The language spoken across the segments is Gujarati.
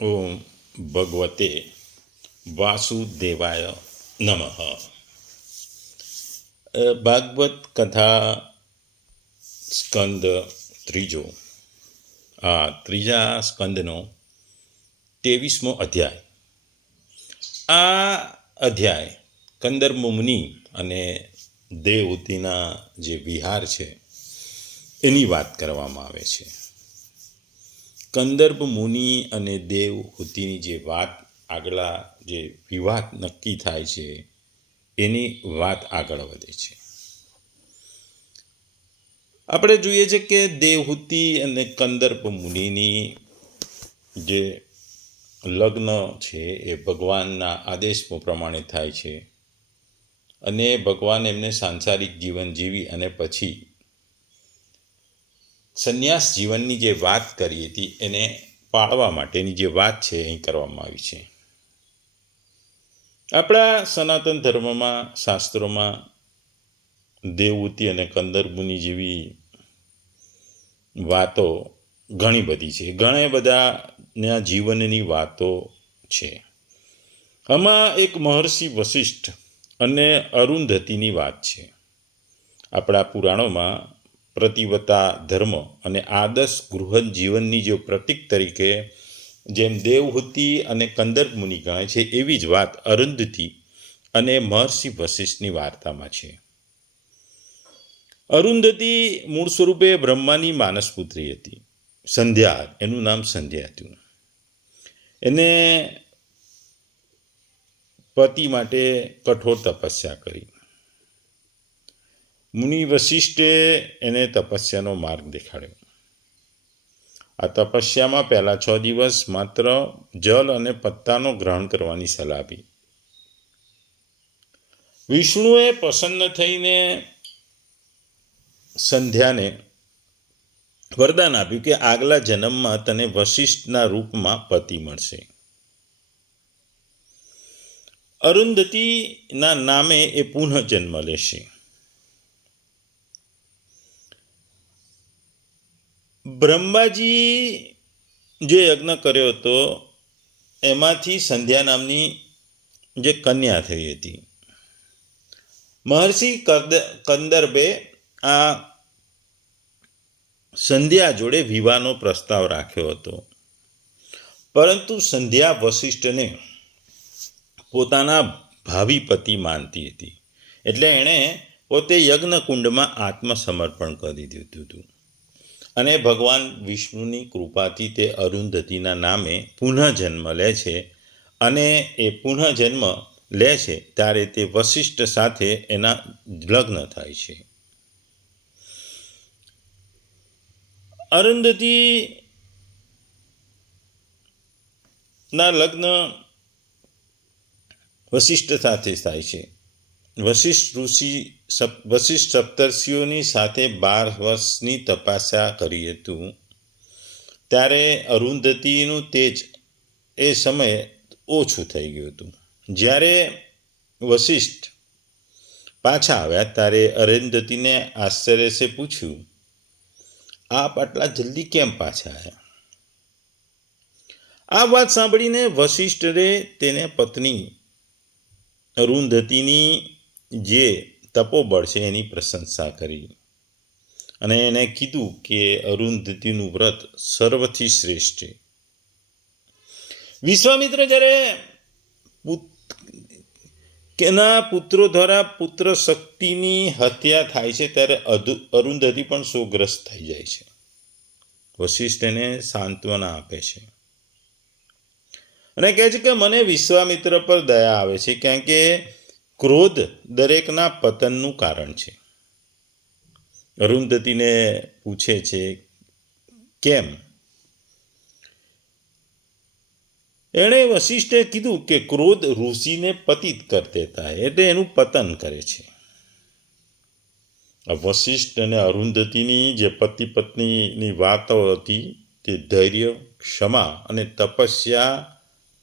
ઓમ ભગવતે વાસુદેવાય નમઃ. ભાગવત કથા સ્કંદ ત્રીજો, આ ત્રીજા સ્કંદનો 23મો અધ્યાય. આ અધ્યાય કંદર્પ મુનિ અને દેવહૂતિના જે વિહાર છે એની વાત કરવામાં આવે છે. કંદર્પ મુનિ અને દેવહૂતિની જે વાત, આગલા જે વિવાદ નક્કી થાય છે એની વાત આગળ વધે છે. આપણે જોઈએ છે કે દેવહૂતિ અને કંદર્પ મુનિની જે લગ્ન છે એ ભગવાનના આદેશ પ્રમાણે થાય છે અને ભગવાન એમને સાંસારિક જીવન જીવી અને પછી સંન્યાસ જીવનની જે વાત કરી હતી એને પાળવા માટેની જે વાત છે અહીં કરવામાં આવી છે. આપણા સનાતન ધર્મમાં, શાસ્ત્રોમાં દેવહૂતિ અને કંદર્પ મુનિ જેવી વાતો ઘણી બધી છે. ઘણા બધાના જીવનની વાતો છે. આમાં એક મહર્ષિ વશિષ્ઠ અને અરુંધતીની વાત છે. આપણા પુરાણોમાં પ્રતિવતા ધર્મ અને આદર્શ ગૃહસ્થ જીવનની જે પ્રતીક તરીકે જેમ દેવહૂતિ અને કંદર્પ મુનિ ગણાય છે, એવી જ વાત અરુંધતી અને મહર્ષિ વશિષ્ઠની વાર્તામાં છે. અરુંધતી મૂળ સ્વરૂપે બ્રહ્માની માનસપુત્રી હતી. સંધ્યા, એનું નામ સંધ્યા હતું. એને પતિ માટે કઠોર તપસ્યા કરી. મુનિ વશિષ્ઠે એને તપસ્યાનો માર્ગ દેખાડ્યો. આ તપસ્યામાં પહેલા 6 દિવસ માત્ર જલ અને પત્તાનો ગ્રહણ કરવાની સલાહ આપી. વિષ્ણુએ પ્રસન્ન થઈને સંધ્યાને વરદાન આપ્યું કે આગલા જન્મમાં તને વશિષ્ઠના રૂપમાં પતિ મળશે. અરુંધતીના નામે એ પુનઃ જન્મ લેશે. બ્રહ્માજી જે યજ્ઞ કર્યો હતો એમાંથી સંધ્યા નામની જે કન્યા થઈ હતી. મહર્ષિ કંદર્પે આ સંધ્યા જોડે વિવાહનો પ્રસ્તાવ રાખ્યો હતો, પરંતુ સંધ્યા વશિષ્ઠને પોતાના ભાવિ પતિ માનતી હતી, એટલે એણે પોતે યજ્ઞકુંડમાં આત્મસમર્પણ કરી દીધું હતું. અને ભગવાન વિષ્ણુની કૃપાથી તે અરુંધતીના નામે પુનઃજન્મ લે છે. અને એ પુનઃજન્મ લે છે ત્યારે તે વશિષ્ઠ સાથે એના લગ્ન થાય છે. અરુંધતીના લગ્ન વશિષ્ઠ સાથે થાય છે. વશિષ્ઠ સપ્તર્ષિઓની સાથે 12 વર્ષની તપસ્યા કરી હતું. ત્યારે અરુંધતીનું તેજ એ સમયે ઓછું થઈ ગયું હતું. જ્યારે વશિષ્ઠ પાછા આવ્યા ત્યારે અરુંધતીને આશ્ચર્યસે પૂછ્યું, આપ આટલા જલ્દી કેમ પાછા આવ્યા? આ વાત સાંભળીને વશિષ્ઠે તેને પત્ની અરુંધતીની જે તપોબળ છે એની પ્રશંસા કરી અને એને કીધું કે અરુંધતીનું વ્રત સર્વથી શ્રેષ્ઠ છે. વિશ્વામિત્ર જ્યારે એના પુત્રો દ્વારા પુત્ર શક્તિની હત્યા થાય છે ત્યારે અરુંધતી પણ શોકગ્રસ્ત થઈ જાય છે. વશિષ્ઠ એને સાંત્વના આપે છે અને કહે છે કે મને વિશ્વામિત્ર પર દયા આવે છે, કારણ કે ક્રોધ દરેકના પતનનું કારણ છે. અરુંધતીને પૂછે છે કેમ? એણે વશિષ્ઠે કીધું કે ક્રોધ ઋષિને પતિત કર દેતા હૈ, એટલે એનું પતન કરે છે. વશિષ્ઠ અને અરુંધતીની જે પતિ પત્નીની વાતો હતી તે ધૈર્ય, ક્ષમા અને તપસ્યા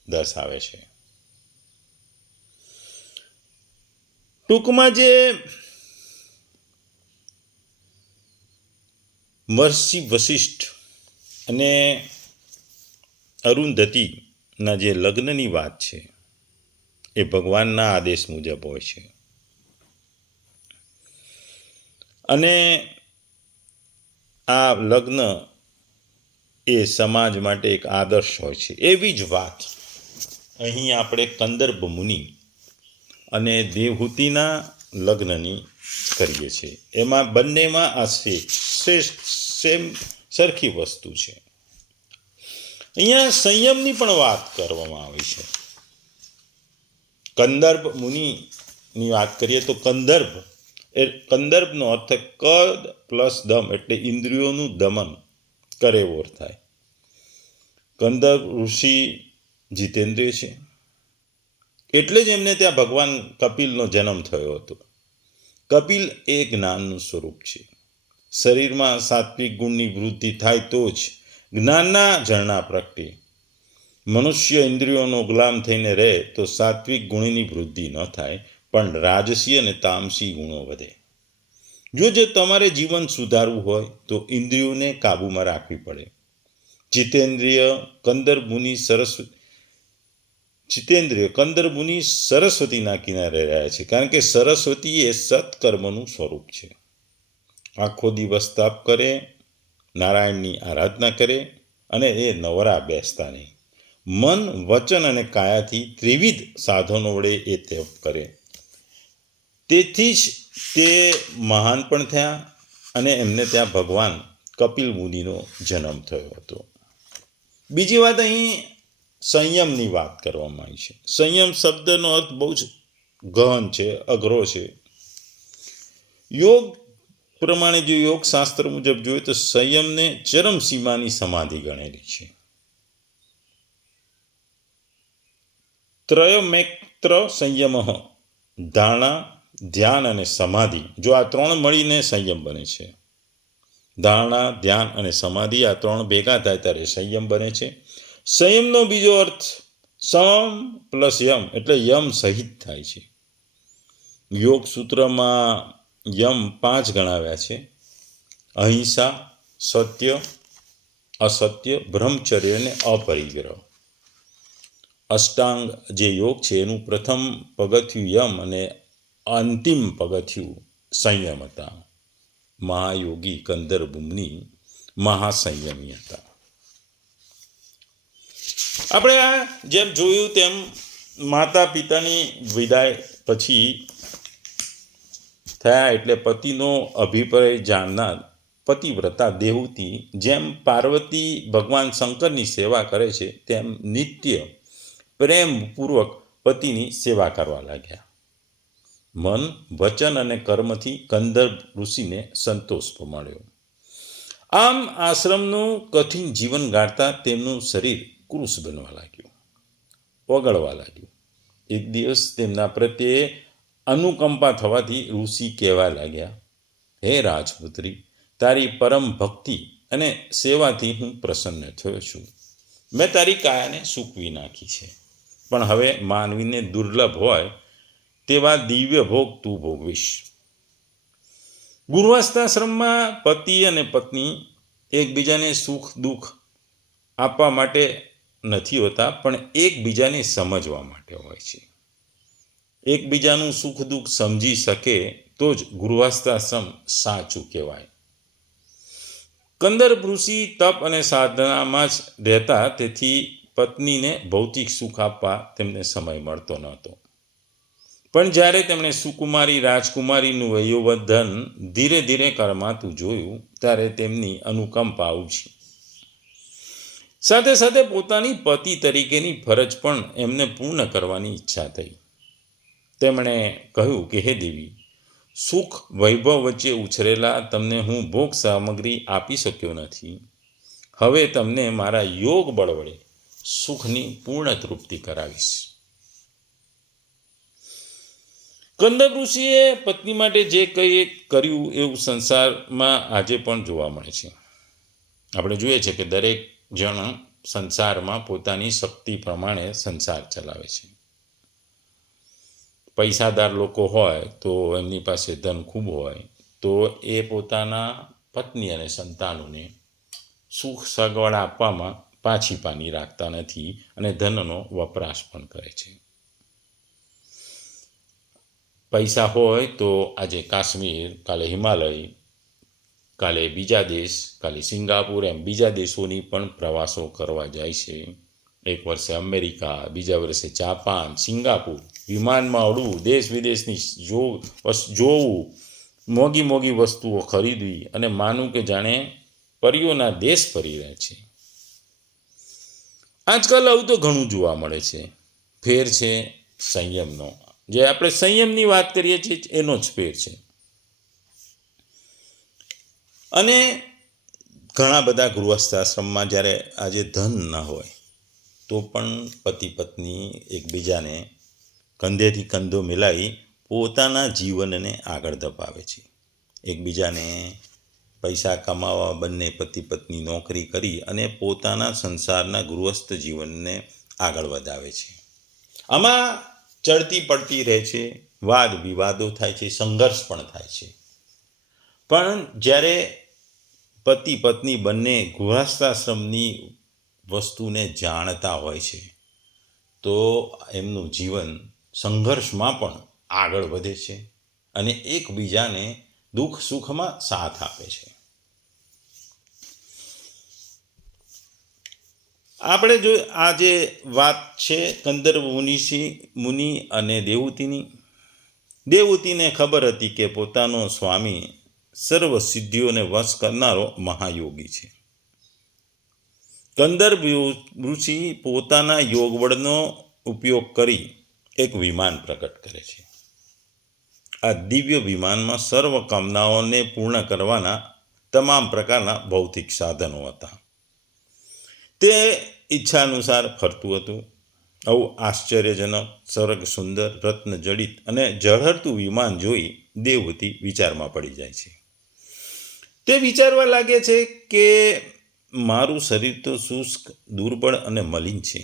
દર્શાવે છે. ટૂંકમાં જે મહર્ષિ વશિષ્ઠ અને અરુંધતી ના જે લગ્નની વાત છે એ ભગવાનના આદેશ મુજબ હોય છે. અને આ લગ્ન એ સમાજ માટે એક આદર્શ હોય છે. એવી જ વાત અહીં આપણે કંદર્પ મુનિ અને દેવહૂતિના લગ્નની કરીએ છીએ. એમાં બંનેમાં આ સેમ સરખી વસ્તુ છે. અહીંયા સંયમની પણ વાત કરવામાં આવી છે. કંદર્પ મુનિની વાત કરીએ તો કંદર્પનો અર્થ કદ પ્લસ દમ એટલે ઇન્દ્રિયોનું દમન કરે એવો થાય. કંદર્પ ઋષિ જીતેન્દ્રિય છે, એટલે જ એમને ત્યાં ભગવાન કપિલનો જન્મ થયો હતો. કપિલ એ જ્ઞાનનું સ્વરૂપ છે. શરીરમાં સાત્વિક ગુણની વૃદ્ધિ થાય તો જ જ્ઞાનના ઝરણા પ્રગટે. મનુષ્ય ઇન્દ્રિયોનો ગુલામ થઈને રહે તો સાત્વિક ગુણની વૃદ્ધિ ન થાય, પણ રાજસી અને તામસી ગુણો વધે. જો તમારે જીવન સુધારવું હોય તો ઇન્દ્રિયોને કાબૂમાં રાખવી પડે. જીતેન્દ્રિય કંદર્પ મુનિ સરસ્વતીના કિનારે રહ્યા છે, કારણ કે સરસ્વતી એ સત્કર્મનું સ્વરૂપ છે. આખો દિવસ તપ કરે, નારાયણની આરાધના કરે અને એ નવરા બેસતા નહીં. મન, વચન અને કાયાથી ત્રિવિધ સાધનો વડે એ તપ કરે. તેથી જ તે મહાન પણ થયા અને એમને ત્યાં ભગવાન કપિલ મુનિનો જન્મ થયો હતો. બીજી વાત, અહીં સંયમની વાત કરવામાં આવી છે. સંયમ શબ્દનો અર્થ બહુ જ ગહન છે, અઘરો છે. યોગ પ્રમાણે જો યોગ શાસ્ત્ર મુજબ જોઈએ તો સંયમને ચરમ સીમાની સમાધિ ગણેલી છે. ત્રયમેત્ર સંયમ, ધારણા, ધ્યાન અને સમાધિ, જો આ ત્રણ મળીને સંયમ બને છે. ધારણા, ધ્યાન અને સમાધિ, આ ત્રણ ભેગા થાય ત્યારે સંયમ બને છે. સંયમનો બીજો અર્થ સમ પ્લસ યમ એટલે યમ સહિત થાય છે. યોગ સૂત્રમાં યમ 5 ગણાવ્યા છે: અહિંસા, સત્ય, અસત્ય, બ્રહ્મચર્ય અને અપરિગ્રહ. અષ્ટાંગ જે યોગ છે એનું પ્રથમ પગથિયું યમ અને અંતિમ પગથિયું સંયમ હતા. મહાયોગી કંદર્પ મુનિ મહાસંયમી હતા. આપણે આ જેમ જોયું તેમ માતા પિતાની વિદાય પછી થયા એટલે પતિનો અભિપ્રાય જાણનાર પતિવ્રતા દેવહૂતિ જેમ પાર્વતી ભગવાન શંકરની સેવા કરે છે તેમ નિત્ય પ્રેમપૂર્વક પતિની સેવા કરવા લાગ્યા. મન, વચન અને કર્મથી કંદર્પ ઋષિને સંતોષ મળ્યો. આમ આશ્રમનું કઠિન જીવન ગાળતા તેમનું શરીર કૃશ બનવા લાગ્યું, ઓગળવા લાગ્યું. એક દિવસ તેમના પ્રત્યે અનુકંપા થવાથી ઋષિ કહેવા લાગ્યા, હે રાજપુત્રી, તારી પરમ ભક્તિ અને સેવાથી હું પ્રસન્ન થયો છું. મેં તારી કાયાને સૂકવી નાખી છે, પણ હવે માનવીને દુર્લભ હોય તેવા દિવ્ય ભોગ તું ભોગવીશ. ગૃહસ્થાશ્રમમાં પતિ અને પત્ની એકબીજાને સુખ દુઃખ આપવા માટે નથી હોતા, પણ એકબીજાને સમજવા માટે હોય છે. એકબીજાનું સુખ દુઃખ સમજી શકે તો જ ગૃહસ્થાશ્રમ સાચું કહેવાય. કંદર્પ ઋષિ તપ અને સાધનામાં જ રહેતા, તેથી પત્નીને ભૌતિક સુખ આપવા તેમને સમય મળતો નહોતો. પણ જ્યારે તેમણે સુકુમારી રાજકુમારીનું વયોવર્ધન ધીરે ધીરે કરમાતું જોયું ત્યારે તેમની અનુકંપા ઉપજી. સાથે સાથે પોતાની પતિ તરીકેની ફરજ પણ એમને પૂર્ણ કરવાની ઈચ્છા થઈ. તેમણે કહ્યું કે હે દેવી, સુખ વૈભવ વચ્ચે ઉછરેલા તમને હું ભોગ સામગ્રી આપી શક્યો નથી. હવે તમને મારા યોગ બળ વડે સુખની પૂર્ણ તૃપ્તિ કરાવીશ. કંદર્પ ઋષિએ પત્ની માટે જે કંઈ કર્યું એવું સંસારમાં આજે પણ જોવા મળે છે. આપણે જોઈએ છે કે દરેક જણ સંસારમાં પોતાની શક્તિ પ્રમાણે સંસાર ચલાવે છે. પૈસાદાર લોકો હોય તો એમની પાસે ધન ખૂબ હોય તો એ પોતાના પત્ની અને સંતાનોને સુખ સગવડ આપવામાં પાછી પાની રાખતા નથી અને ધનનો વપરાશ પણ કરે છે. પૈસા હોય તો આજે કાશ્મીર, કાલે હિમાલય, કાલે બીજા દેશ, કાલે સિંગાપુર, એમ બીજા દેશોની પણ પ્રવાસો કરવા જાય છે. એક વર્ષે અમેરિકા, બીજા વર્ષે જાપાન, સિંગાપુર, વિમાનમાં ઉડવું, દેશ વિદેશની જોવું, મોંઘી મોંઘી વસ્તુઓ ખરીદવી અને માનું કે જાણે પરીઓના દેશ ફરી રહે છે. આજકાલ આવું તો ઘણું જોવા મળે છે. ફેર છે સંયમનો. જે આપણે સંયમની વાત કરીએ છીએ એનો જ ફેર છે. અને ઘણા બધા ગૃહસ્થાશ્રમમાં જ્યારે આજે ધન ન હોય તો પણ પતિ પત્ની એકબીજાને કંધેથી કંધો મિલાવી પોતાના જીવનને આગળ ધપાવે છે. એકબીજાને પૈસા કમાવા બંને પતિ પત્ની નોકરી કરી અને પોતાના સંસારના ગૃહસ્થ જીવનને આગળ વધાવે છે. આમાં ચડતી પડતી રહે છે, વાદ વિવાદો થાય છે, સંઘર્ષ પણ થાય છે. પણ જ્યારે પતિ પત્ની બંને ગૃહસ્થાશ્રમની વસ્તુને જાણતા હોય છે તો એમનું જીવન સંઘર્ષમાં પણ આગળ વધે છે અને એકબીજાને દુઃખ સુખમાં સાથ આપે છે. આપણે જો આ જે વાત છે કંદર્પ મુનિ અને દેવહૂતિની, દેવહૂતિને ખબર હતી કે પોતાનો સ્વામી સર્વ સિદ્ધિઓને વશ કરનારો મહાયોગી છે. કંદર્પ ઋષિ પોતાના યોગબળનો ઉપયોગ કરી એક વિમાન પ્રકટ કરે છે. આ દિવ્ય વિમાનમાં સર્વ કામનાઓને પૂર્ણ કરવાના તમામ પ્રકારના ભૌતિક સાધનો હતા. તે ઈચ્છા અનુસાર ફરતું હતું. આવું આશ્ચર્યજનક, સ્વર્ગ સુંદર, રત્ન જડિત અને ઝળહળતું વિમાન જોઈ દેવહૂતિ વિચારમાં પડી જાય છે. તે વિચારવા લાગે છે કે મારું શરીર તો શુષ્ક, દુર્બળ અને મલિન છે.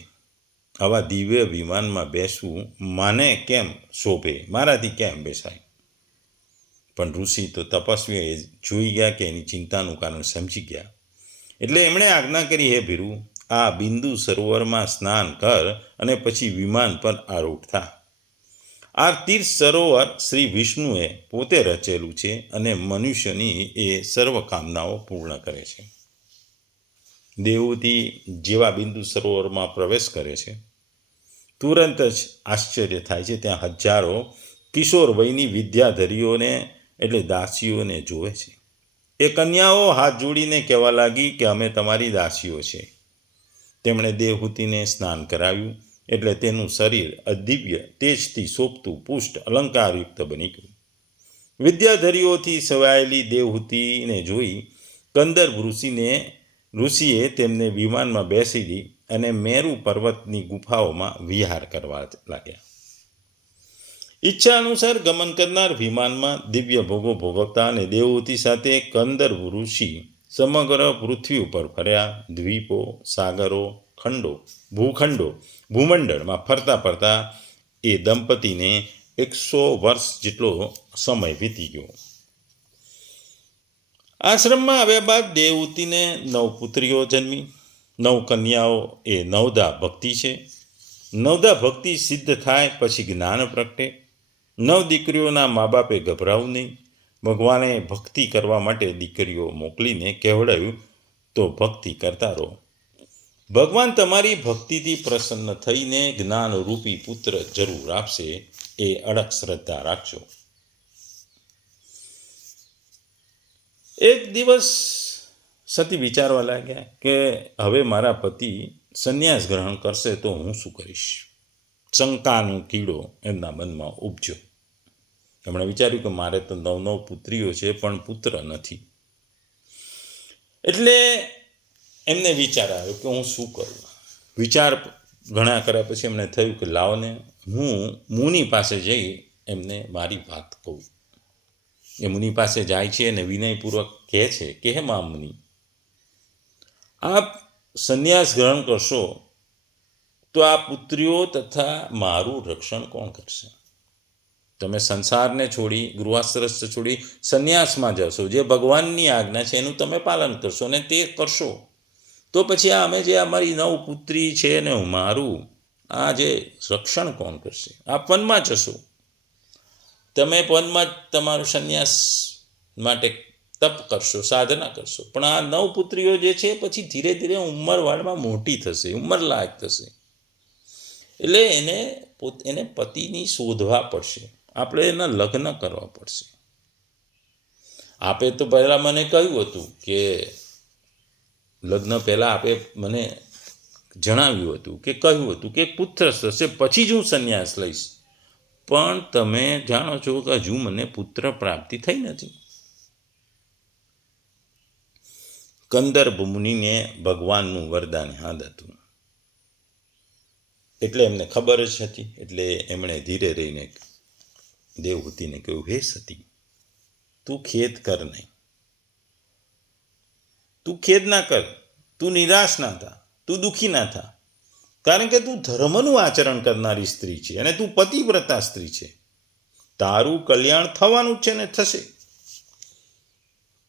આવા દિવ્ય વિમાનમાં બેસવું માને કેમ શોભે, મારાથી કેમ બેસાય? પણ ઋષિ તો તપસ્વી જોઈ ગયા કે એની ચિંતાનું કારણ સમજી ગયા. એટલે એમણે આજ્ઞા કરી, હે ભીરુ, આ બિંદુ સરોવરમાં સ્નાન કર અને પછી વિમાન પર આરૂઢ થા. આ તીર્થ સરોવર શ્રી વિષ્ણુએ પોતે રચેલું છે અને મનુષ્યની એ સર્વ કામનાઓ પૂર્ણ કરે છે. દેવહૂતિ જેવા બિંદુ સરોવરમાં પ્રવેશ કરે છે, તુરંત જ આશ્ચર્ય થાય છે. ત્યાં હજારો કિશોર વયની વિદ્યાધરીઓને એટલે દાસીઓને જોવે છે. એ કન્યાઓ હાથ જોડીને કહેવા લાગી કે અમે તમારી દાસીઓ છે. તેમણે દેવહૂતિને સ્નાન કરાવ્યું એટલે તેનું શરીર અદિવ્ય તેજથી શોભતું, પુષ્ટ, અલંકારયુક્ત બની ગયું. વિદ્યાધરીઓથી સવાયેલી દેવહૂતિને જોઈ કંદર્પ ઋષિએ તેમને વિમાનમાં બેસી અને મેરુ પર્વતની ગુફાઓમાં વિહાર કરવા લાગ્યા. ઈચ્છા અનુસાર ગમન કરનાર વિમાનમાં દિવ્ય ભોગો ભોગવતા અને દેવહૂતિ સાથે કંદર્પ ઋષિ સમગ્ર પૃથ્વી ઉપર ફર્યા. દ્વીપો, સાગરો, ભૂખંડો, ભૂમંડળમાં ફરતા ફરતા એ દંપતીને 100 વર્ષ જેટલો સમય વીતી ગયો. આશ્રમમાં આવ્યા બાદ દેવહૂતિને 9 પુત્રીઓ જન્મી. 9 કન્યાઓ એ નવદા ભક્તિ છે. નવદા ભક્તિ સિદ્ધ થાય પછી જ્ઞાન પ્રગટે. 9 દીકરીઓના મા બાપે ગભરાવું નહીં. ભગવાને ભક્તિ કરવા માટે દીકરીઓ મોકલીને કહેવડાવ્યું તો ભક્તિ કરતા રહો. ભગવાન તમારી ભક્તિથી પ્રસન્ન થઈને જ્ઞાનરૂપી પુત્ર જરૂર આપશે, એ અડગ શ્રદ્ધા રાખજો. એક દિવસ સતી વિચારવા લાગ્યા કે હવે મારા પતિ સંન્યાસ ગ્રહણ કરશે તો હું શું કરીશ? શંકાનો કીડો એમના મનમાં ઉપજ્યો. એમણે વિચાર્યું કે મારે તો 9 પુત્રીઓ છે પણ પુત્ર નથી. એટલે એમને વિચાર આવ્યો કે હું શું કરું. વિચાર ઘણા કર્યા પછી એમને થયું કે લાવને હું મુનિ પાસે જઈ એમને મારી વાત કહું. એ મુનિ પાસે જાય છે અને વિનયપૂર્વક કહે છે કે હે મા મુનિ, આપ સંન્યાસ ગ્રહણ કરશો તો આ પુત્રીઓ તથા મારું રક્ષણ કોણ કરશે? તમે સંસારને છોડી, ગૃહસ્થ્ય છોડી સંન્યાસમાં જશો. જે ભગવાનની આજ્ઞા છે એનું તમે પાલન કરશો અને તે કરશો તો પછી આ અમે જે અમારી 9 પુત્રી છે ને મારું આ જે રક્ષણ કોણ કરશે? આપ વનમાં જશો, તમે વનમાં તમારું સંન્યાસ માટે તપ કરશો, સાધના કરશો, પણ આ 9 પુત્રીઓ જે છે પછી ધીરે ધીરે ઉંમરવાળમાં મોટી થશે, ઉંમરલાયક થશે, એટલે એને પતિની શોધવા પડશે, આપણે એના લગ્ન કરવા પડશે. આપે તો પહેલાં મને કહ્યું હતું કે લગ્ન પહેલાં આપે મને જણાવ્યું હતું કે કહ્યું હતું કે પુત્ર થશે પછી જ હું સંન્યાસ લઈશ, પણ તમે જાણો છો કે હજુ મને પુત્ર પ્રાપ્તિ થઈ નથી. કંદર્પ મુનિને ભગવાનનું વરદાન યાદ હતું, એટલે એમને ખબર જ હતી, એટલે એમણે ધીરે રહીને દેવહૂતિને કહ્યું, હે સતી, તું ખેદ કર નહીં, તું ખેદ ના કર, તું નિરાશ ના થા, તું દુઃખી ના થા, કારણ કે તું ધર્મનું આચરણ કરનારી સ્ત્રી છે અને તું પતિવ્રતા સ્ત્રી છે. તારું કલ્યાણ થવાનું છે ને થશે.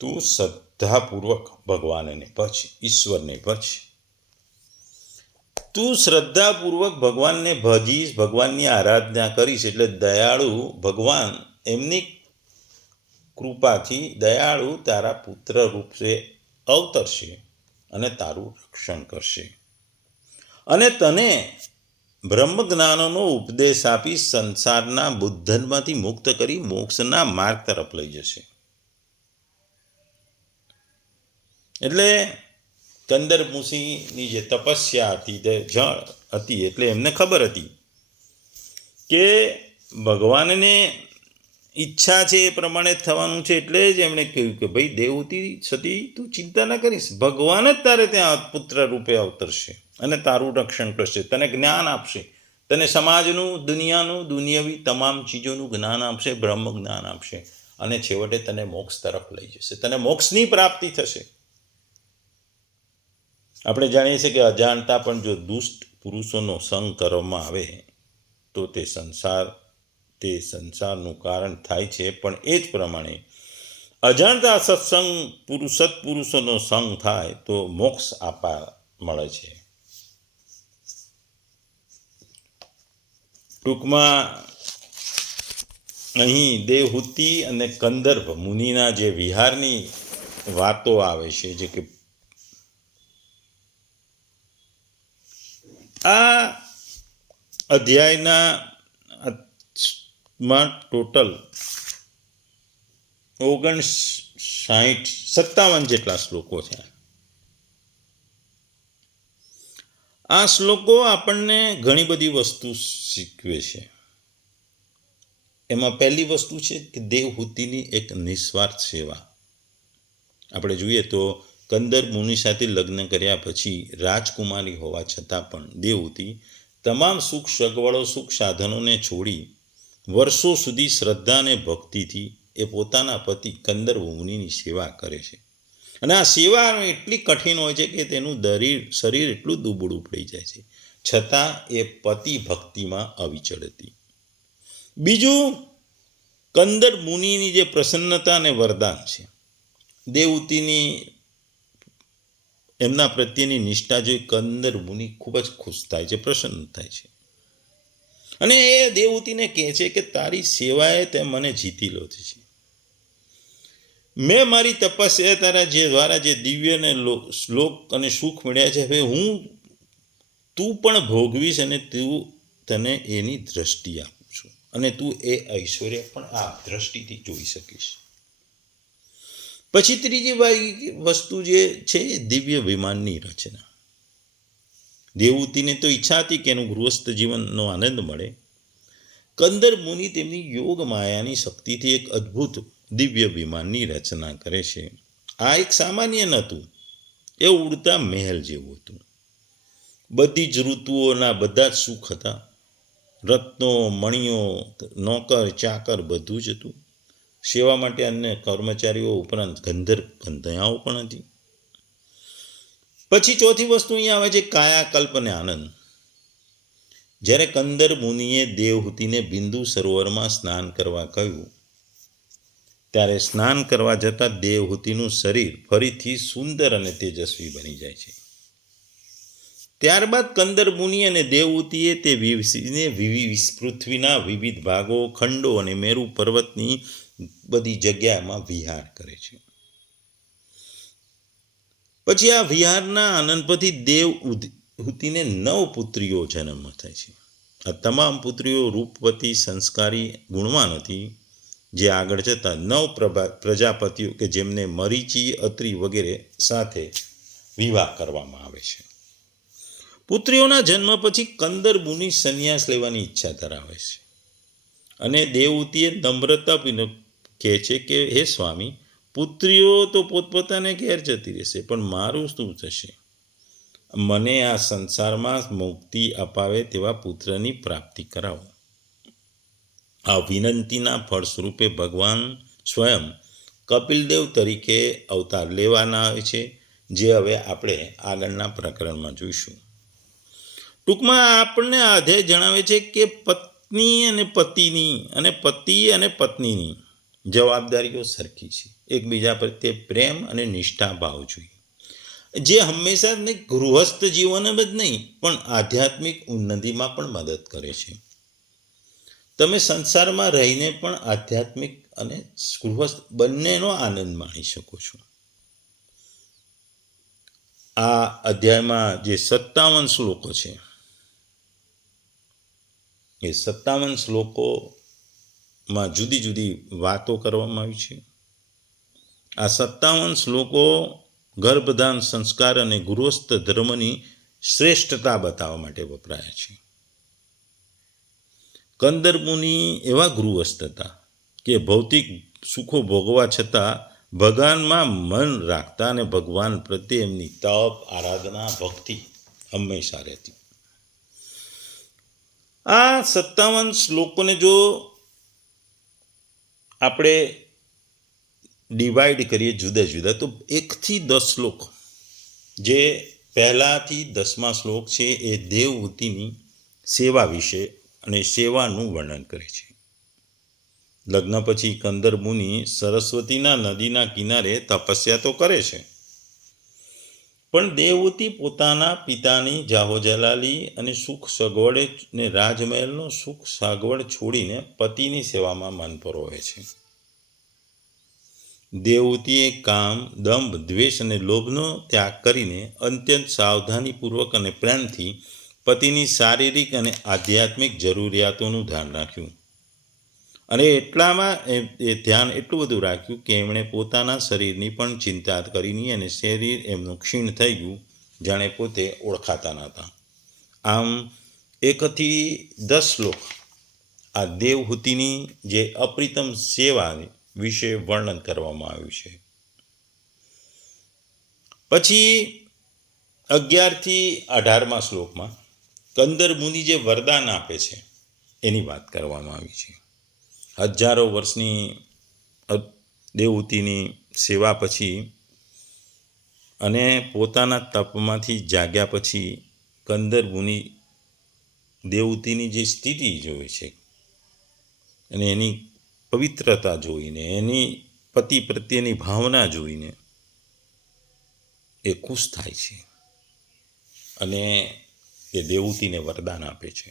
તું શ્રદ્ધાપૂર્વક ભગવાનને ભજ, ઈશ્વરને ભજ. તું શ્રદ્ધાપૂર્વક ભગવાનને ભજીશ, ભગવાનની આરાધના કરીશ, એટલે દયાળુ ભગવાન એમની કૃપાથી દયાળુ તારા પુત્ર રૂપે અવતરશે અને તારું રક્ષણ કરશે અને તને બ્રહ્મજ્ઞાનનો ઉપદેશ આપી સંસારના બંધનમાંથી મુક્ત કરી મોક્ષના માર્ગ તરફ લઈ જશે. એટલે કંદર્પ ઋષિની જે તપસ્યા હતી તે જળ હતી, એટલે એમને ખબર હતી કે ભગવાનને ઈચ્છા છે એ પ્રમાણે થવાનું છે, એટલે જ એમણે કહ્યું કે ભાઈ દેવહૂતિ સતી તું ચિંતા ના કરીશ, ભગવાન જ તારે ત્યાં પુત્ર રૂપે અવતરશે અને તારું રક્ષણ કરશે, તને જ્ઞાન આપશે, તને સમાજનું, દુનિયાનું, દુનિયાવી તમામ ચીજોનું જ્ઞાન આપશે, બ્રહ્મ જ્ઞાન આપશે અને છેવટે તને મોક્ષ તરફ લઈ જશે, તને મોક્ષની પ્રાપ્તિ થશે. આપણે જાણીએ છીએ કે અજાણતા પણ જો દુષ્ટ પુરુષોનો સંગ કરવામાં આવે તો તે સંસારનું કારણ થાય છે, પણ એ જ પ્રમાણે અજાણતા સત્પુરુષોનો સંગ થાય તો મોક્ષ મળે છે. ટૂંકમાં અહીં દેવહૂતિ અને કંદર્પ મુનિના જે વિહારની વાતો આવે છે, જે કે આ અધ્યાયમાં ટોટલ 57 જેટલા શ્લોકો છે. આ શ્લોકો આપણને ઘણી બધી વસ્તુ શીખવે છે. એમાં પહેલી વસ્તુ છે કે દેવહૂતિની એક નિસ્વાર્થ સેવા. આપણે જોઈએ તો કંદર્પ મુનિ સાથે લગ્ન કર્યા પછી રાજકુમારી હોવા છતાં પણ દેવહૂતિ તમામ સુખ સગવડો, સુખ સાધનોને છોડી વર્ષો સુધી શ્રદ્ધા અને ભક્તિથી એ પોતાના પતિ કંદર્પ મુનિની સેવા કરે છે. અને આ સેવા એટલી કઠિન હોય છે કે તેનું શરીર એટલું દુબળું પડી જાય છે, છતાં એ પતિ ભક્તિમાં અવિચળ હતી. બીજું, કંદર્પ મુનિની જે પ્રસન્નતા અને વરદાન છે, દેવહૂતિની એમના પ્રત્યેની નિષ્ઠા જોઈ કંદર્પ મુનિ ખૂબ જ ખુશ થાય છે, પ્રસન્ન થાય છે અને એ દેવહૂતિને કહે છે કે તારી સેવાએ તે મને જીતી લીધી છે. મેં મારી તપસ્યા તારા દ્વારા જે દિવ્ય અને શ્લોક અને સુખ મળ્યા છે, હવે તું પણ ભોગવીશ અને તને એની દ્રષ્ટિ આપું છું અને તું એ ઐશ્વર્ય પણ આ દ્રષ્ટિથી જોઈ શકીશ. પછી ત્રીજી વસ્તુ જે છે દિવ્ય વિમાનની રચના. દેવહૂતિને તો ઈચ્છા હતી કે એનું ગૃહસ્થ જીવનનો આનંદ મળે. કંદર્પ મુનિ તેમની યોગ માયાની શક્તિથી એક અદ્ભુત દિવ્ય વિમાનની રચના કરે છે. આ એક સામાન્ય નહોતું, એ ઉડતા મહેલ જેવું હતું. બધી જ ઋતુઓના બધા જ સુખ હતા, રત્નો, મણીઓ, નોકર, ચાકર બધું જ હતું. સેવા માટે અન્ય કર્મચારીઓ ઉપરાંત ગંધર્વ કન્યાઓ પણ હતી. પછી ચોથી વસ્તુ અહીંયા આવે છે કાયાકલ્પ અને આનંદ. જ્યારે કંદર્પ મુનિએ દેવહૂતિને બિંદુ સરોવરમાં સ્નાન કરવા કહ્યું, ત્યારે સ્નાન કરવા જતાં દેવહૂતિનું શરીર ફરીથી સુંદર અને તેજસ્વી બની જાય છે. ત્યારબાદ કંદર મુનિ અને દેવહૂતિએ તે પૃથ્વીના વિવિધ ભાગો, ખંડો અને મેરુ પર્વતની બધી જગ્યામાં વિહાર કરે છે. પછી આ વિહારના આનંદ પછી દેવહૂતિને 9 પુત્રીઓ જન્મ થાય છે. આ તમામ પુત્રીઓ રૂપવતી, સંસ્કારી, ગુણવાન હતી, જે આગળ જતા 9 પ્રજાપતિઓ કે જેમને મરીચી, અત્રિ વગેરે સાથે વિવાહ કરવામાં આવે છે. પુત્રીઓના જન્મ પછી કંદર મુનિ સંન્યાસ લેવાની ઈચ્છા ધરાવે છે અને દેવહૂતિએ નમ્રતાપૂર્વક કહે છે કે હે સ્વામી, પુત્રીઓ તો પોતપોતાને ઘેર જતી રહેશે, પણ મારું શું થશે? મને આ સંસારમાં મુક્તિ અપાવે તેવા પુત્રની પ્રાપ્તિ કરાવો. આ વિનંતીના ફળ સ્વરૂપે ભગવાન સ્વયં કપિલદેવ તરીકે અવતાર લેવાના આવે છે, જે હવે આપણે આગળના પ્રકરણમાં જોઈશું. ટૂંકમાં આપણને આ અધ્યાય જણાવે છે કે પત્ની અને પતિની અને પતિ અને પત્નીની જવાબદારીઓ સરખી છે. એકબીજા પ્રત્યે પ્રેમ અને નિષ્ઠા ભાવ જોઈએ, જે હંમેશા ગૃહસ્થ જીવન જ નહીં પણ આધ્યાત્મિક ઉન્નતિમાં પણ મદદ કરે છે. તમે સંસારમાં રહીને પણ આધ્યાત્મિક અને ગૃહસ્થ બંનેનો આનંદ માણી શકો છો. આ અધ્યાયમાં જે 57 શ્લોકો છે, એ 57 શ્લોકોમાં જુદી જુદી વાતો કરવામાં આવી છે. આ 57 શ્લોકો ગર્ભધાન, સંસ્કાર અને ગૃહસ્થ ધર્મની શ્રેષ્ઠતા બતાવવા માટે વપરાયા છે. કંદર મુનિ એવા ગૃહસ્થ હતા કે ભૌતિક સુખો ભોગવા છતાં ભગવાનમાં મન રાખતા અને ભગવાન પ્રત્યે એમની તપ, આરાધના, ભક્તિ હંમેશા રહેતી. આ 57 શ્લોકોને જો આપણે ડિવાઈડ કરીએ જુદા જુદા, તો 1 થી 10 શ્લોક, જે પહેલાથી 10મા શ્લોક છે, એ દેવહૂતિની સેવા વિશે અને સેવાનું વર્ણન કરે છે. લગ્ન પછી કંદર મુનિ સરસ્વતીના નદીના કિનારે તપસ્યા તો કરે છે, પણ દેવહૂતિ પોતાના પિતાની જાહોજલાલી અને સુખ સગવડ ને રાજમહેલનો સુખ સગવડ છોડીને પતિની સેવામાં મન પરોવે છે. દેવહૂતિએ કામ, દંભ, દ્વેષ અને લોભનો ત્યાગ કરીને અત્યંત સાવધાનીપૂર્વક અને પ્રેમથી પતિની શારીરિક અને આધ્યાત્મિક જરૂરિયાતોનું ધ્યાન રાખ્યું. અને એટલામાં એ ધ્યાન એટલું બધું રાખ્યું કે એમણે પોતાના શરીરની પણ ચિંતા કરી નહીં, અને શરીર એમનું ક્ષીણ થઈ ગયું, જાણે પોતે ઓળખાતા નહોતા. આમ 1 થી 10 શ્લોક આ દેવહૂતિની જે અપ્રિતમ સેવા વિશે વર્ણન કરવામાં આવ્યું છે. પછી 11 થી 18મા શ્લોકમાં કંદર મુનિ જે વરદાન આપે છે એની વાત કરવામાં આવી છે. હજારો વર્ષની દેવહૂતિની સેવા પછી અને પોતાના તપમાંથી જાગ્યા પછી કંદર મુનિ દેવહૂતિની જે સ્થિતિ જોઈ છે અને એની પવિત્રતા જોઈને, એની પતિ પ્રત્યેની ભાવના જોઈને એ ખુશ થાય છે અને એ દેવહૂતિને વરદાન આપે છે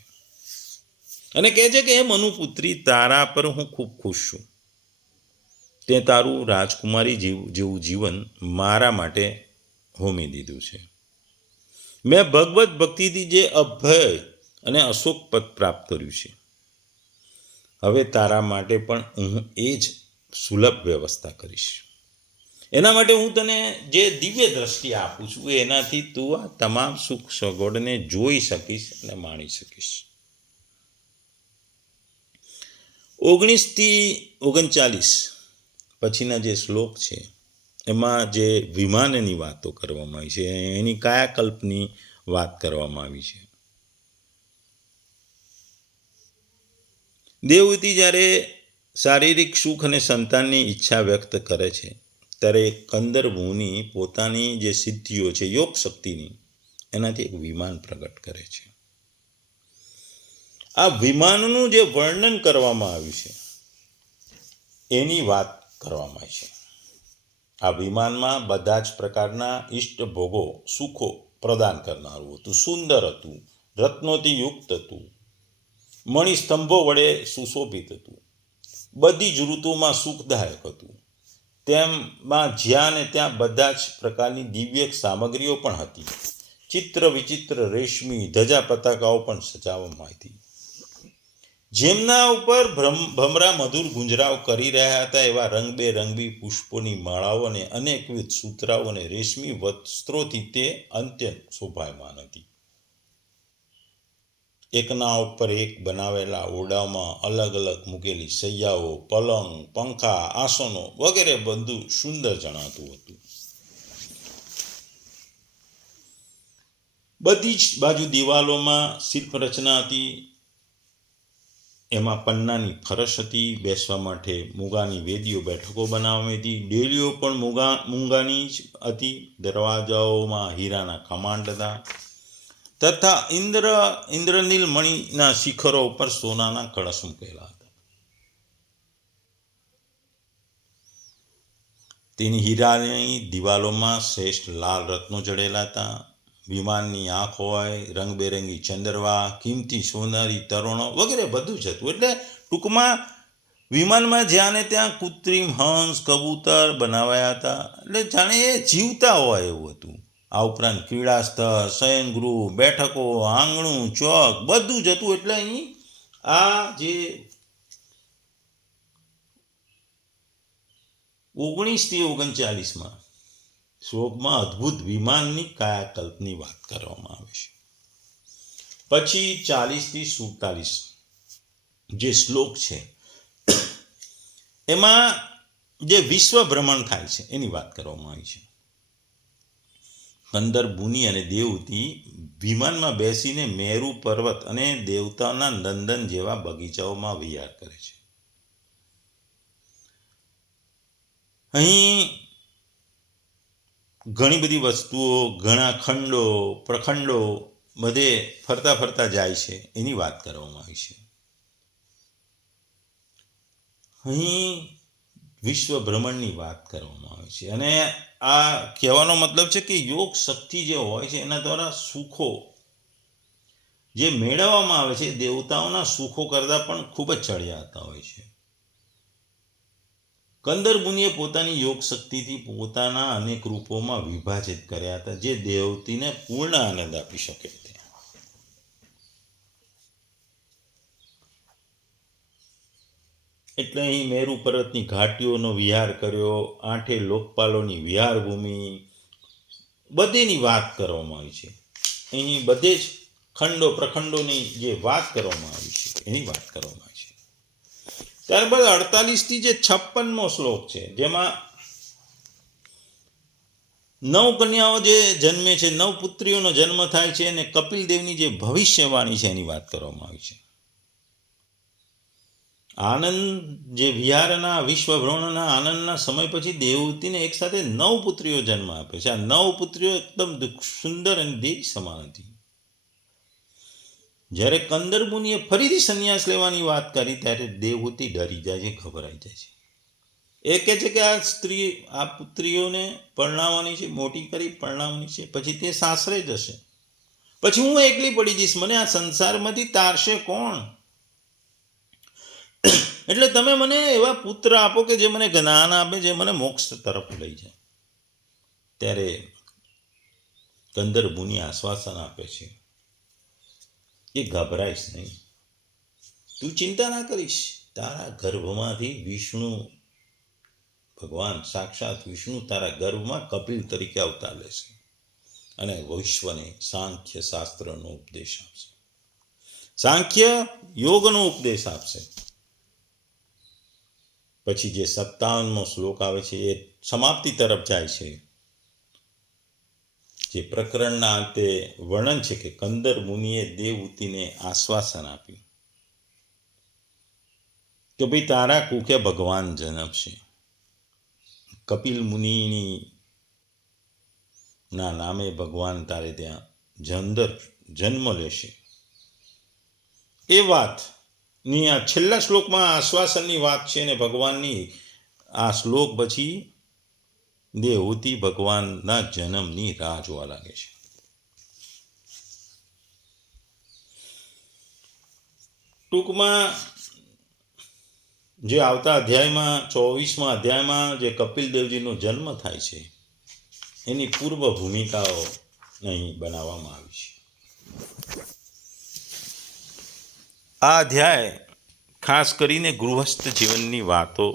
અને કહે છે કે હે મનુપુત્રી, તારા પર હું ખૂબ ખુશ છું. તે તારું રાજકુમારી જેવું જીવન મારા માટે હોમી દીધું છે. મેં ભગવત ભક્તિથી જે અભય અને અશોક પદ પ્રાપ્ત કર્યું છે, હવે તારા માટે પણ હું એ જ સુલભ વ્યવસ્થા કરીશ. એના માટે હું તને જે દિવ્ય દ્રષ્ટિ આપું છું, એનાથી તું આ તમામ સુખ સગવડને જોઈ શકીશ અને માણી શકીશ. 19 થી 39 પછીના જે શ્લોક છે, એમાં જે વિમાનની વાતો કરવામાં આવી છે, એની કાયાકલ્પની વાત કરવામાં આવી છે. દેવહૂતિ જ્યારે શારીરિક સુખ અને સંતાનની ઈચ્છા વ્યક્ત કરે છે, ત્યારે કંદર મુનિ પોતાની જે સિદ્ધિઓ છે યોગ શક્તિની, એનાથી એક વિમાન પ્રગટ કરે છે. આ વિમાનનું જે વર્ણન કરવામાં આવ્યું છે એની વાત કરવામાં આવી છે. આ વિમાનમાં બધા જ પ્રકારના ઇષ્ટ ભોગો, સુખો, પ્રદાન કરનારું હતું, સુંદર હતું, રત્નોથી યુક્ત હતું, મણિસ્તંભો વડે સુશોભિત હતું, બધી જ ઋતુમાં સુખદાયક હતું. તેમાં જ્યાં ને ત્યાં બધા જ પ્રકારની દિવ્ય સામગ્રીઓ પણ હતી. ચિત્ર વિચિત્ર રેશમી ધજા પતાકાઓ પણ સજાવવામાં હતી. જેમના ઉપર ભમરા મધુર ગુંજરાવ કરી રહ્યા હતા એવા રંગબેરંગી પુષ્પોની માળાઓ અને અનેકવિધ સૂતરાઓ અને રેશમી વસ્ત્રોથી તે અત્યંત શોભાયમાન હતી. એકના ઉપર એક બનાવેલા ઓરડામાં અલગ અલગ મૂકેલી સૈયાઓ, પલંગ, પંખા, આસનો વગેરે બધું સુંદર જણાતું હતું. બધી જ બાજુ દિવાલોમાં શિલ્પ રચના હતી. એમાં પન્નાની ફરશ હતી. બેસવા માટે મૂંગાની વેદીઓ, બેઠકો બનાવવામાં હતી. ડેલીઓ પણ મૂંગાની જ હતી. દરવાજાઓમાં હીરાના કમાંડ હતા તથા ઇન્દ્રનીલ મણિના શિખરો ઉપર સોનાના કળશ મૂકેલા હતા. તેની હીરાની દિવાલોમાં શ્રેષ્ઠ લાલ રત્નો જડેલા હતા. વિમાનની આંખ હોય, રંગબેરંગી ચંદરવા, કિંમતી સોનારી તરોણો વગેરે બધું જ હતું. એટલે ટૂંકમાં વિમાનમાં જ્યાં ને ત્યાં કૃત્રિમ હંસ, કબૂતર બનાવાયા હતા. એટલે જાણે એ જીવતા હોય એવું હતું. આ ઉપરાંત ક્રીડાસ્થળ, શયનગૃહ, બેઠકો, આંગણું, ચોક બધું જ હતું. એટલે અહીં આ જે 1939 શ્લોકમાં અદ્ભુત વિમાનની કાયાકલ્પની વાત કરવામાં આવે છે. પછી 40 થી 47 જે શ્લોક છે એમાં જે વિશ્વ ભ્રમણ થાય છે એની વાત કરવામાં આવી છે. કંદર મુનિ અને દેવહૂતિ વિમાનમાં બેસીને મેરુ પર્વત અને દેવતાઓના નંદન જેવા બગીચાઓમાં વિહાર કરે છે. અહીં ઘણી બધી વસ્તુઓ, ઘણા ખંડો, પ્રખંડો બધે ફરતા ફરતા જાય છે એની વાત કરવામાં આવી છે. અહીં વિશ્વ ભ્રમણની વાત કરવામાં આવે છે અને આ કહેવાનો મતલબ છે કે યોગ શક્તિ જે હોય છે એના દ્વારા સુખો જે મેળવવામાં આવે છે દેવતાઓના સુખો કરતાં પણ ખૂબ જ ચડિયાતા હોય છે. કંદર મુનિએ પોતાની યોગ શક્તિથી પોતાના અનેક રૂપોમાં વિભાજિત કર્યા હતા જે દેવતીને પૂર્ણ આનંદ આપી શકે છે. એટલે અહીં મેરુ પર્વતની ઘાટીઓનો વિહાર કર્યો, 8 લોકપાલોની વિહાર ભૂમિ બધીની વાત કરવામાં આવી છે. અહીં બધે જ ખંડો પ્રખંડોની જે વાત કરવામાં આવી છે એની વાત કરવામાં આવી છે. ત્યારબાદ 48 થી જે 56મો શ્લોક છે જેમાં 9 કન્યાઓ જે જન્મે છે, 9 પુત્રીઓનો જન્મ થાય છે અને કપિલ દેવની જે ભવિષ્યવાણી છે એની વાત કરવામાં આવી છે. આનંદ જે વિહારના વિશ્વ ભ્રમણના આનંદના સમય પછી દેવહૂતિને એક સાથે 9 પુત્રીઓ જન્મ આપે છે. આ 9 પુત્રીઓ એકદમ સુંદર અને દેવી સમાન હતી. જ્યારે કંદર મુનિએ ફરીથી સંન્યાસ લેવાની વાત કરી ત્યારે દેવહૂતિ ડરી જાય છે, ગભરાઈ જાય છે. એ કહે છે કે આ પુત્રીઓને પરણાવવાની છે, મોટી કરી પરણાવવાની છે, પછી તે સાસરે જશે, પછી હું એકલી પડી જઈશ, મને આ સંસારમાંથી તારશે કોણ? એટલે તમે મને એવા પુત્ર આપો કે જે મને જ્ઞાન આપે, જે મને મોક્ષ તરફ લઈ જાય. ત્યારે કંદર મુનિ આશ્વાસન આપે છે કે ગભરાઈશ નહીં, તું ચિંતા ના કરીશ. તારા ગર્ભમાંથી વિષ્ણુ ભગવાન સાક્ષાત વિષ્ણુ તારા ગર્ભમાં કપિલ તરીકે અવતાર લેશે અને વિશ્વને સાંખ્ય શાસ્ત્રનો ઉપદેશ આપશે, સાંખ્ય યોગનો ઉપદેશ આપશે. પછી જે 57મો શ્લોક આવે છે એ સમાપ્તિ તરફ જાય છે. જે પ્રકરણના અંતે વર્ણન છે કે કંદર મુનિએ દેવહૂતિને આશ્વાસન આપ્યું કે ભાઈ તારા કુખે ભગવાન જન્મશે, કપિલ મુનિની ના નામે ભગવાન તારે ત્યાં જન્મ લેશે. એ વાતની આ છેલ્લા શ્લોકમાં આશ્વાસનની વાત છે અને ભગવાનની આ શ્લોક પછી દેવહૂતિ ભગવાનના જન્મની રાહ જોવા લાગે છે. ટૂંકમાં જે આવતા અધ્યાયમાં 24મા અધ્યાયમાં જે કપિલદેવજીનો જન્મ થાય છે એની પૂર્વ ભૂમિકાઓ અહીં બનાવવામાં આવી છે. આ અધ્યાય ખાસ કરીને ગૃહસ્થ જીવનની વાતો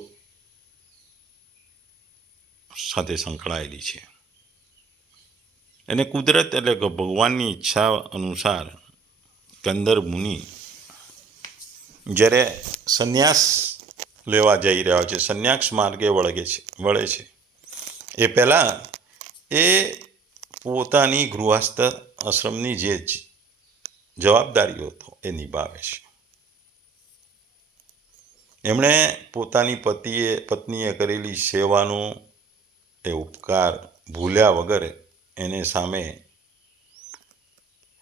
સાથે સંકળાયેલી છે. અને કુદરત એટલે કે ભગવાનની ઈચ્છા અનુસાર કંદર મુનિ જ્યારે સંન્યાસ લેવા જઈ રહ્યા છે, સંન્યાસ માર્ગે વળે છે, એ પહેલાં એ પોતાની ગૃહસ્થ આશ્રમની જે જવાબદારીઓ હતો એ નિભાવે છે. એમણે પોતાની પત્નીએ કરેલી સેવાનો એ ઉપકાર ભૂલ્યા વગર એને સામે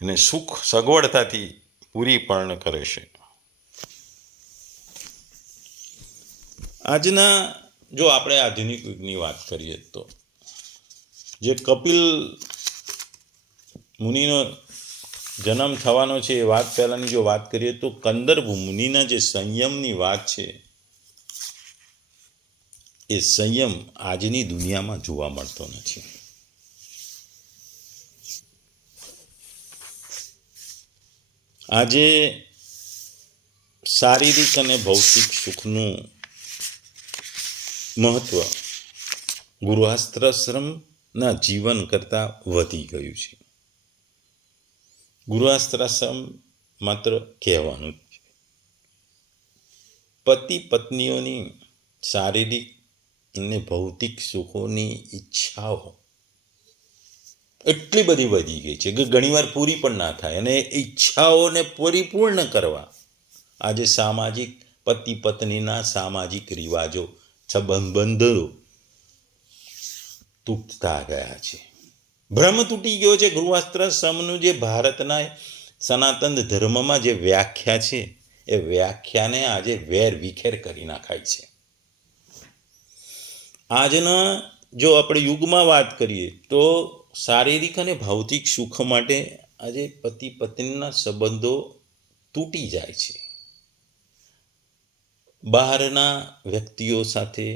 એને સુખ સગવડતાથી પૂરી પણ કરે છે. આજના જો આપણે આધુનિક યુગની વાત કરીએ તો જે કપિલ મુનિનો જન્મ થવાનો છે એ વાત પહેલાંની જો વાત કરીએ તો કંદર્પ મુનિના જે સંયમની વાત છે એ સંયમ આજની દુનિયામાં જોવા મળતો નથી. આજે શારીરિક અને ભૌતિક સુખનું મહત્વ ગૃહસ્થાશ્રમના જીવન કરતાં વધી ગયું છે. ગૃહસ્થાશ્રમ માત્ર કહેવાનું છે. પતિ પત્નીઓની શારીરિક અને ભૌતિક સુખોની ઈચ્છાઓ એટલી બધી વધી ગઈ છે કે ઘણીવાર પૂરી પણ ના થાય. અને ઈચ્છાઓને પરિપૂર્ણ કરવા આજે સામાજિક પતિ પત્નીના સામાજિક રિવાજો સંબંધો તૂટતા ગયા છે. ભ્રમ તૂટી ગયો છે. ગૃહસ્થાશ્રમનું જે ભારતના સનાતન ધર્મમાં જે વ્યાખ્યા છે એ વ્યાખ્યાને આજે વેર વિખેર કરી નાખાય છે. આજના જો આપણે યુગમાં વાત કરીએ તો શારીરિક અને ભૌતિક સુખ માટે આજે પતિ પત્નીના સંબંધો તૂટી જાય છે. બહારના વ્યક્તિઓ સાથે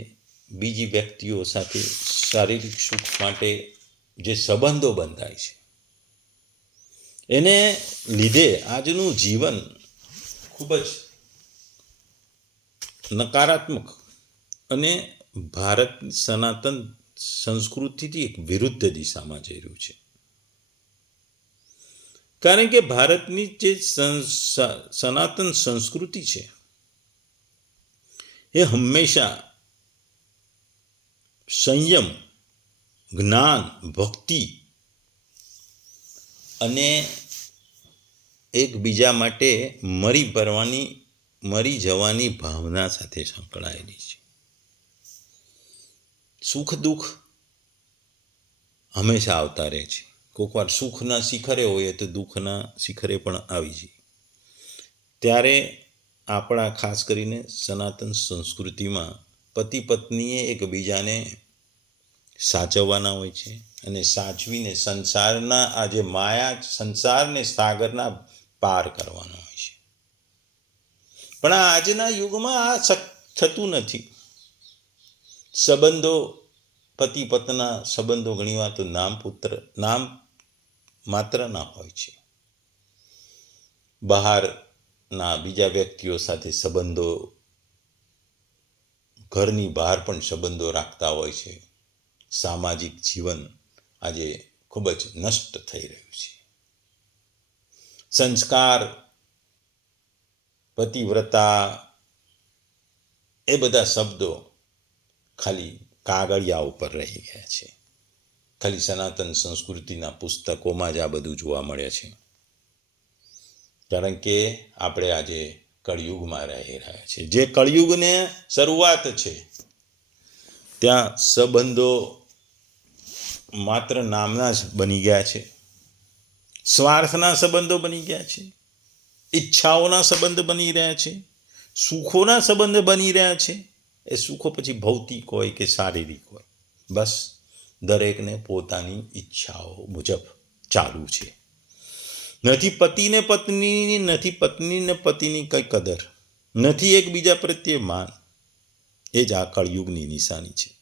બીજી વ્યક્તિઓ સાથે શારીરિક સુખ માટે જે સંબંધો બંધાય છે એને લીધે આજનું જીવન ખૂબ જ નકારાત્મક અને ભારત સનાતન સંસ્કૃતિથી એક વિરુદ્ધ દિશામાં જઈ રહ્યું છે. કારણ કે ભારતની જે સનાતન સંસ્કૃતિ છે એ હંમેશા સંયમ, જ્ઞાન, ભક્તિ અને એકબીજા માટે મરી જવાની ભાવના સાથે સંકળાયેલી છે. સુખ દુઃખ હંમેશા આવતા રહે છે. કોઈક વાર સુખના શિખરે હોય તો દુઃખના શિખરે પણ આવી જાય. ત્યારે આપણા ખાસ કરીને સનાતન સંસ્કૃતિમાં પતિ પત્નીએ એકબીજાને સાચવવાના હોય છે અને સાચવીને સંસારના આ જે માયા સંસારને સાગરના પાર કરવાના હોય છે. પણ આજના યુગમાં આ થતું નથી. સંબંધો પતિ પત્નીના સંબંધો ઘણીવાર તો નામ માત્રના હોય છે. બહારના બીજા વ્યક્તિઓ સાથે સંબંધો, ઘરની બહાર પણ સંબંધો રાખતા હોય છે. સામાજિક જીવન આજે ખૂબ જ નષ્ટ થઈ રહ્યું છે. સંસ્કાર, પતિવ્રતા એ બધા શબ્દો ખાલી કાગળિયા ઉપર રહી ગયા છે. ખાલી સનાતન સંસ્કૃતિના પુસ્તકોમાં જ આ બધું જોવા મળે છે. કારણ કે આપણે આજે કળિયુગમાં રહી રહ્યા છીએ. જે કળિયુગને શરૂઆત છે ત્યાં સંબંધો માત્ર નામના જ બની ગયા છે. સ્વાર્થના સંબંધો બની ગયા છે. ઈચ્છાઓના સંબંધ બની રહ્યા છે. સુખોના સંબંધ બની રહ્યા છે. એ સુખો પછી ભૌતિક હોય કે શારીરિક હોય, બસ દરેકને પોતાની ઈચ્છાઓ મુજબ ચાલુ છે. નથી પતિને પત્નીની, નથી પત્નીને પતિની કંઈ કદર, નથી એકબીજા પ્રત્યે માન. એ જ આ કળયુગની નિશાની છે.